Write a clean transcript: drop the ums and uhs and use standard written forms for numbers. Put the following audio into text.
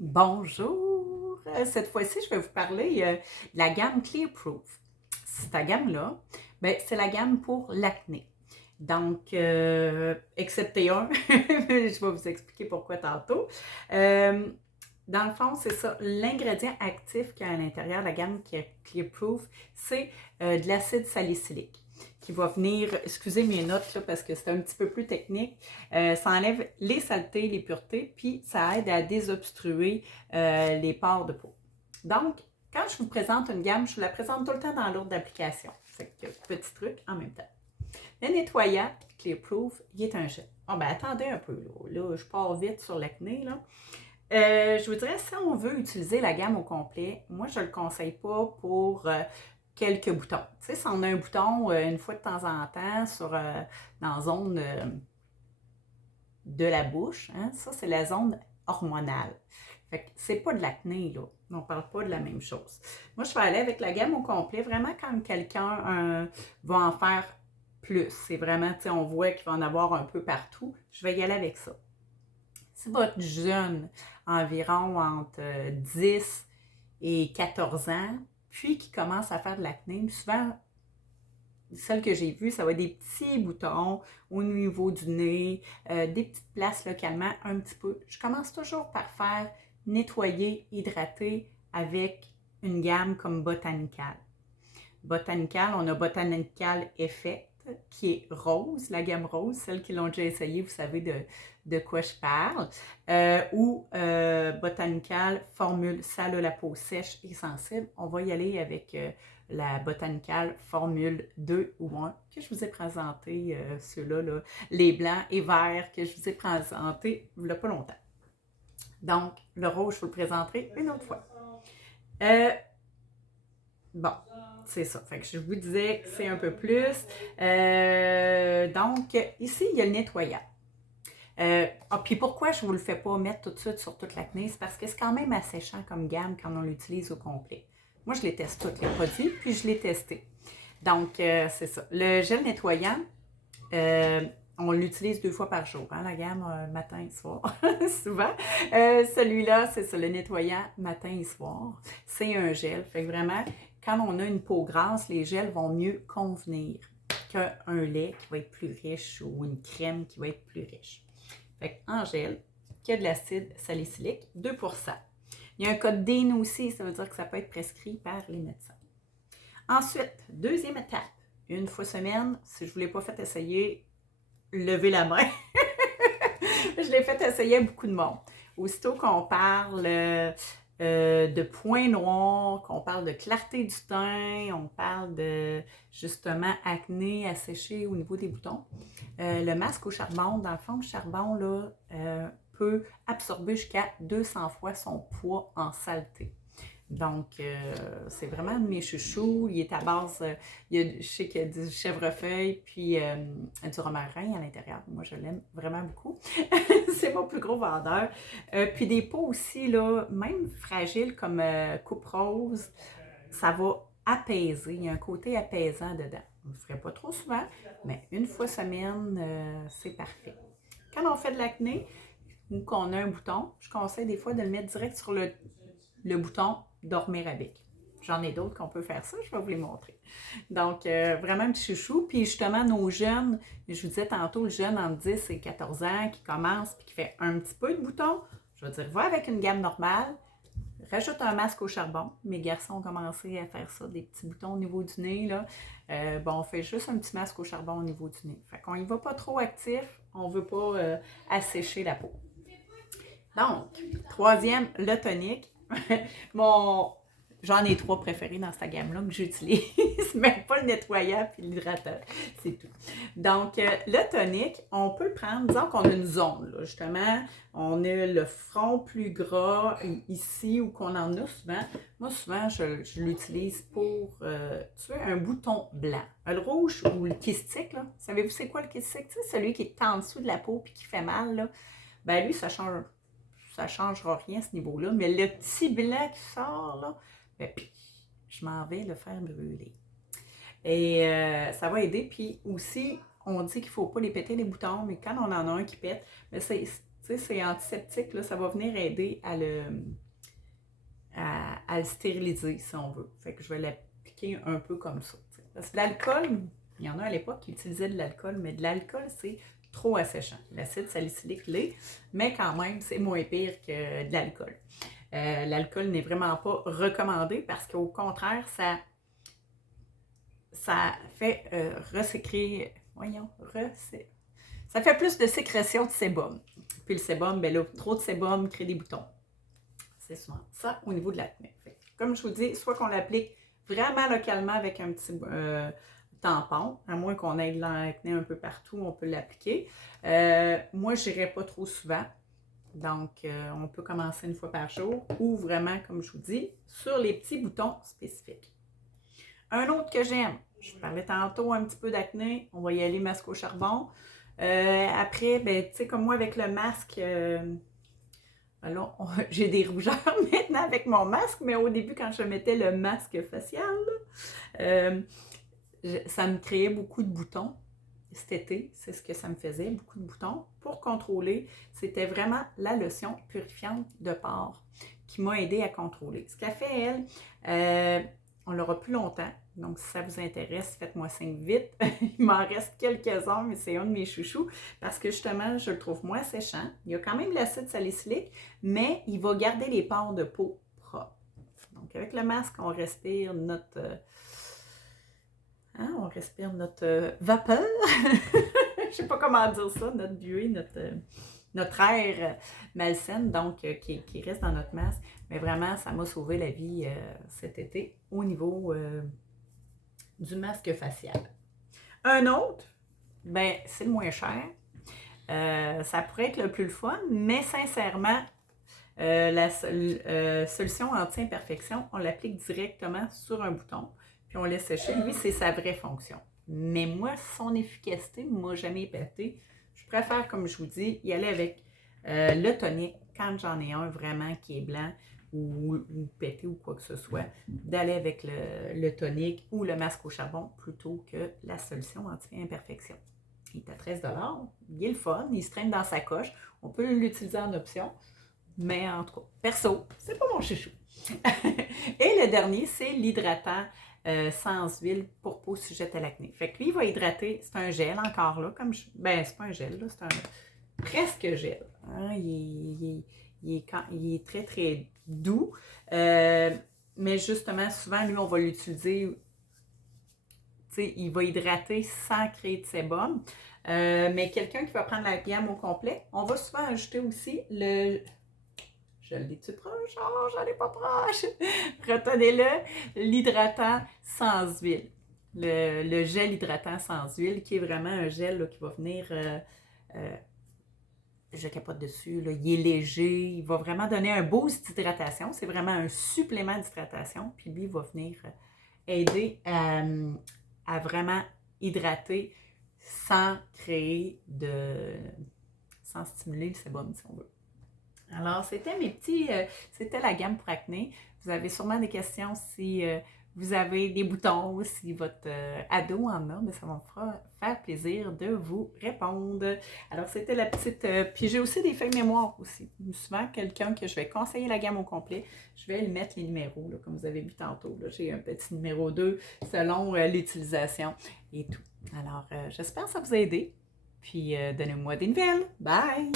Bonjour! Cette fois-ci, je vais vous parler de la gamme Clearproof. Cette gamme-là, ben, c'est la gamme pour l'acné. Donc, excepté un, je vais vous expliquer pourquoi tantôt. Euh, Dans le fond, c'est ça. L'ingrédient actif qu'il y a à l'intérieur de la gamme Clearproof, c'est de l'acide salicylique qui va venir, excusez mes notes là, parce que c'est un petit peu plus technique, ça enlève les saletés, les puretés, puis ça aide à désobstruer les pores de peau. Donc, quand je vous présente une gamme, je vous la présente tout le temps dans l'ordre d'application. Fait que petit truc en même temps. Le nettoyant Clearproof, il est un gel. Oh ben attendez un peu, là je pars vite sur l'acné, là. Je vous dirais, si on veut utiliser la gamme au complet, moi, je ne le conseille pas pour quelques boutons. Tu sais, si on a un bouton une fois de temps en temps dans la zone de la bouche, hein, ça, c'est la zone hormonale. Fait que c'est pas de l'acné, là. On parle pas de la même chose. Moi, je vais aller avec la gamme au complet, vraiment quand quelqu'un va en faire plus. C'est vraiment, tu sais, on voit qu'il va en avoir un peu partout. Je vais y aller avec ça. Si votre jeune, environ entre 10 et 14 ans, puis qui commence à faire de l'acné, souvent, celle que j'ai vue, ça va être des petits boutons au niveau du nez, des petites places localement, un petit peu. Je commence toujours par faire nettoyer, hydrater avec une gamme comme Botanical. Botanical, on a Botanical Effect qui est rose, la gamme rose, celles qui l'ont déjà essayé, vous savez de quoi je parle, ou Botanical Formule, ça a la peau sèche et sensible. On va y aller avec la Botanical Formule 2 ou 1 que je vous ai présenté, ceux-là, là, les blancs et verts que je vous ai présentés il n'y a pas longtemps. Donc, le rose, je vous le présenterai une autre fois. Euh, Bon, c'est ça. Fait que je vous disais que c'est un peu plus. Donc, ici, il y a le nettoyant. Puis pourquoi je ne vous le fais pas mettre tout de suite sur toute l'acné? C'est parce que c'est quand même asséchant comme gamme quand on l'utilise au complet. Moi, je les teste tous les produits, puis je l'ai testé. Donc, c'est ça. Le gel nettoyant, euh, on l'utilise 2 fois par jour, hein, la gamme matin et soir, souvent. Celui-là, c'est ça, le nettoyant matin et soir. C'est un gel. Fait que vraiment, quand on a une peau grasse, les gels vont mieux convenir qu'un lait qui va être plus riche ou une crème qui va être plus riche. Fait qu'en gel, il y a de l'acide salicylique, 2%. Il y a un code DIN aussi, ça veut dire que ça peut être prescrit par les médecins. Ensuite, deuxième étape, une fois semaine, si je ne vous l'ai pas fait essayer, levez la main. Je l'ai fait essayer à beaucoup de monde. Aussitôt qu'on parle de points noirs, qu'on parle de clarté du teint, on parle de justement acné asséché au niveau des boutons, le masque au charbon, dans le fond, le charbon là, peut absorber jusqu'à 200 fois son poids en saleté. Donc, c'est vraiment un de mes chouchous. Il est à base, je sais qu'il y a du chèvrefeuille, puis du romarin à l'intérieur. Moi, je l'aime vraiment beaucoup. C'est mon plus gros vendeur. Puis des peaux aussi, là, même fragiles comme coupe rose, ça va apaiser. Il y a un côté apaisant dedans. On ne le ferait pas trop souvent, mais une fois semaine, c'est parfait. Quand on fait de l'acné ou qu'on a un bouton, je conseille des fois de le mettre direct sur le bouton dormir avec. J'en ai d'autres qu'on peut faire ça, je vais vous les montrer. Donc, vraiment un petit chouchou. Puis justement, nos jeunes, je vous disais tantôt, le jeune entre 10 et 14 ans qui commence puis qui fait un petit peu de bouton, je vais dire, va avec une gamme normale, rajoute un masque au charbon. Mes garçons ont commencé à faire ça, des petits boutons au niveau du nez. Là. On fait juste un petit masque au charbon au niveau du nez. Fait qu'on y va pas trop actif, on veut pas assécher la peau. Donc, troisième, le tonique. Mon... J'en ai 3 préférés dans cette gamme-là que j'utilise, mais pas le nettoyant puis l'hydratant, c'est tout. Donc, le tonique, on peut le prendre, disons qu'on a une zone, là, justement, on a le front plus gras ici ou qu'on en a souvent. Moi, souvent, je l'utilise pour tu sais, un bouton blanc. Le rouge ou le kystique, là. Savez-vous c'est quoi le kystique? Tu sais, celui qui est en dessous de la peau puis qui fait mal, là. Ben lui, ça changera rien à ce niveau-là. Mais le petit blanc qui sort, là, ben, je m'en vais le faire brûler. Et ça va aider. Puis aussi, on dit qu'il ne faut pas les péter les boutons, mais quand on en a un qui pète, ben Tu sais, c'est antiseptique, là, ça va venir aider à le stériliser, si on veut. Fait que je vais l'appliquer un peu comme ça. T'sais. Parce que l'alcool, il y en a à l'époque qui utilisaient de l'alcool, mais de l'alcool, c'est trop asséchant. L'acide salicylique l'est, mais quand même, c'est moins pire que de l'alcool. L'alcool n'est vraiment pas recommandé parce qu'au contraire, ça fait resécrer. Voyons, ça fait plus de sécrétion de sébum. Puis le sébum, ben là, trop de sébum crée des boutons. C'est souvent ça au niveau de l'acné. Comme je vous dis, soit qu'on l'applique vraiment localement avec un petit tampon, à moins qu'on ait de l'acné un peu partout, on peut l'appliquer. Moi, je n'irai pas trop souvent. Donc, on peut commencer une fois par jour ou vraiment, comme je vous dis, sur les petits boutons spécifiques. Un autre que j'aime, je parlais tantôt un petit peu d'acné, on va y aller masque au charbon. Après, ben, tu sais, comme moi avec le masque, alors, j'ai des rougeurs maintenant avec mon masque, mais au début, quand je mettais le masque facial, ça me créait beaucoup de boutons. Cet été, c'est ce que ça me faisait, beaucoup de boutons. Pour contrôler, c'était vraiment la lotion purifiante de pores qui m'a aidé à contrôler. Ce qu'elle fait, elle, on l'aura plus longtemps. Donc, si ça vous intéresse, faites-moi signe vite. Il m'en reste quelques-uns, mais c'est un de mes chouchous parce que justement, je le trouve moins séchant. Il y a quand même l'acide salicylique, mais il va garder les pores de peau propres. Donc, avec le masque, on respire notre... on respire notre vapeur. Je ne sais pas comment dire ça, notre buée, notre air malsaine, donc qui reste dans notre masque. Mais vraiment, ça m'a sauvé la vie cet été au niveau du masque facial. Un autre, ben c'est le moins cher. Ça pourrait être le plus le fun, mais sincèrement, la solution anti-imperfection, on l'applique directement sur un bouton, puis on laisse sécher. Lui, c'est sa vraie fonction. Mais moi, son efficacité ne m'a jamais épaté. Je préfère, comme je vous dis, y aller avec le tonique, quand j'en ai un vraiment qui est blanc ou pété ou quoi que ce soit, d'aller avec le tonique ou le masque au charbon plutôt que la solution anti-imperfection. Il est à 13 $, il est le fun, il se traîne dans sa coche. On peut l'utiliser en option, mais en tout cas, perso, c'est pas mon chouchou. Et le dernier, c'est l'hydratant sans huile pour peau sujette à l'acné. Fait que lui, il va hydrater, c'est un gel encore là, ben c'est pas un gel, là, c'est un presque gel. Hein? Il est très très doux, mais justement, souvent, lui, on va l'utiliser, tu sais, il va hydrater sans créer de sébum. Mais quelqu'un qui va prendre la gamme au complet, on va souvent ajouter aussi le... Je l'ai-tu proche? Oh, j'en ai pas proche! Retenez-le, l'hydratant sans huile. Le gel hydratant sans huile, qui est vraiment un gel là, qui va venir... je capote dessus, là, il est léger, il va vraiment donner un boost d'hydratation. C'est vraiment un supplément d'hydratation. Puis lui, il va venir aider à vraiment hydrater sans créer sans stimuler le sébum, si on veut. Alors, c'était c'était la gamme pour acné. Vous avez sûrement des questions si vous avez des boutons, si votre ado en a, mais ça va me faire plaisir de vous répondre. Alors, c'était la petite... puis j'ai aussi des feuilles mémoire aussi. Souvent, quelqu'un que je vais conseiller la gamme au complet, je vais lui mettre les numéros, là, comme vous avez vu tantôt. J'ai un petit numéro 2 selon l'utilisation et tout. Alors, j'espère que ça vous a aidé. Puis, donnez-moi des nouvelles. Bye!